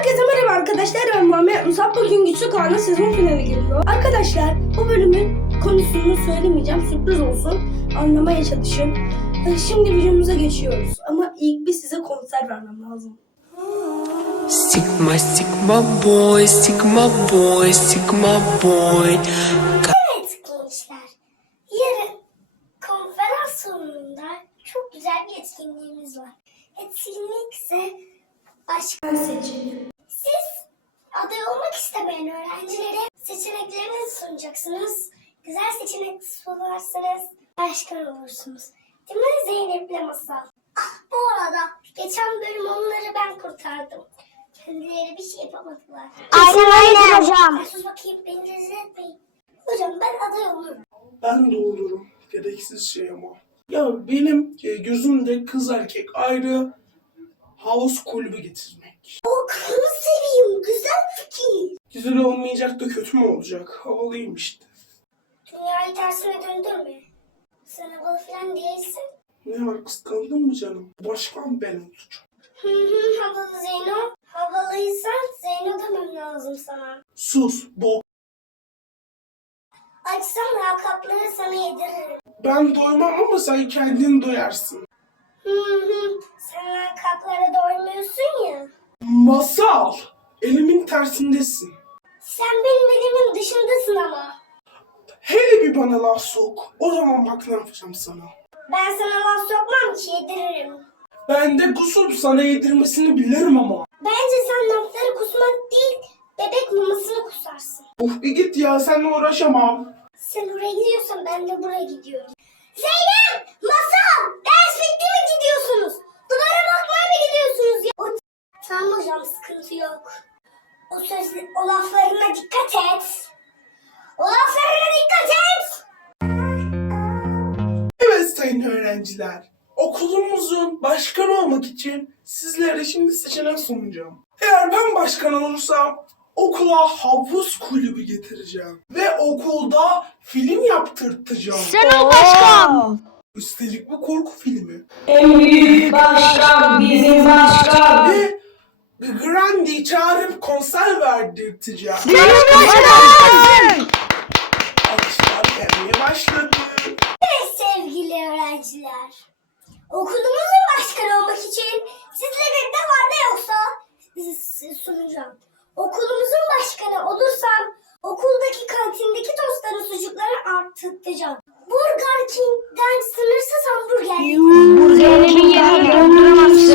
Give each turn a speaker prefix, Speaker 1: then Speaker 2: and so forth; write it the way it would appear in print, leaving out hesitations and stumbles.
Speaker 1: Herkese merhaba arkadaşlar, ben Muhammed Musab. Bugün Güçlü Kağan'ın sezon finali geliyor. Arkadaşlar, bu bölümün konusunu söylemeyeceğim, sürpriz olsun. Anlamaya çalışın. Şimdi videomuza geçiyoruz. Ama ilk bir size konser vermem lazım.
Speaker 2: Sigma, Sigma boy, Sigma boy, Sigma boy.
Speaker 3: Evet gençler, yarın konferans sonunda çok güzel bir etkinliğimiz var. Etkinlik ise başkan
Speaker 1: Seçimi.
Speaker 3: Siz aday olmak istemeyen öğrencilere seçeneklerinizi sunacaksınız. Güzel seçenek sunarsanız başkan olursunuz. Değil mi Zeynep'le Masal? Ah, bu arada geçen bölüm onları ben kurtardım. Kendileri bir şey yapamadılar.
Speaker 4: Aynen hocam.
Speaker 3: Sus bakayım, beni rezil etmeyin. Hocam ben aday olurum.
Speaker 5: Ben de olurum. Gereksiz şey ama. Ya benim gözümde kız erkek ayrı havuz kulübü getirmek.
Speaker 3: Okulu seveyim, güzel fikir.
Speaker 5: Güzel olmayacak da kötü mü olacak? Havalıyım işte.
Speaker 3: Dünyayı tersine döndürme. Sen havalı falan değilsin.
Speaker 5: Ne var, kıskandın mı canım? Başkan ben olacağım.
Speaker 3: Havalı Zeyno. Havalıysan Zeyno demem lazım sana.
Speaker 5: Sus, bok.
Speaker 3: Açsam lakapları sana yediririm.
Speaker 5: Ben doymam ama sen kendin doyarsın.
Speaker 3: Sen lakaplara doymuyorsun ya.
Speaker 5: Masal, elimin tersindesin.
Speaker 3: Sen benim elimin dışındasın ama.
Speaker 5: Hele bir bana laf sok. O zaman bak ne yapacağım sana.
Speaker 3: Ben sana laf sokmam ki, yediririm.
Speaker 5: Ben de kusup sana yedirmesini bilirim ama.
Speaker 3: Bence sen lafları kusmak değil, bebek mamasını kusarsın.
Speaker 5: Of bir git ya, seninle uğraşamam.
Speaker 3: Sen oraya gidiyorsan ben de buraya gidiyorum. Zeynep! Masal! Ders bitti mi gidiyorsunuz? Duvara bakmaya mı gidiyorsunuz ya? Tamam hocam, sıkıntı yok. O laflarına dikkat et. O laflarına dikkat et!
Speaker 5: Evet sayın öğrenciler, okulumuzun başkanı olmak için sizlere şimdi seçenek sunacağım. Eğer ben başkan olursam okula havuz kulübü getireceğim ve okulda film yaptırtacağım.
Speaker 4: Sen ol başkan.
Speaker 5: Üstelik bu korku filmi.
Speaker 6: En büyük başkan bizim başkan.
Speaker 5: Ve Grandy'yi çağırıp konser verdirteceğim.
Speaker 4: Sen ol başkan.
Speaker 5: Alkışlar gelmeye başladı.
Speaker 3: Evet sevgili öğrenciler. Okulumuzun başkanı olmak için sizlere ne var ne yoksa sunacağım. Okulumuzun başkanı olursam okuldaki kantindeki tostların sucukları arttıracağım. Burger King'den sınırsız hamburger.
Speaker 4: Burgerlerin yerini donduramazsın.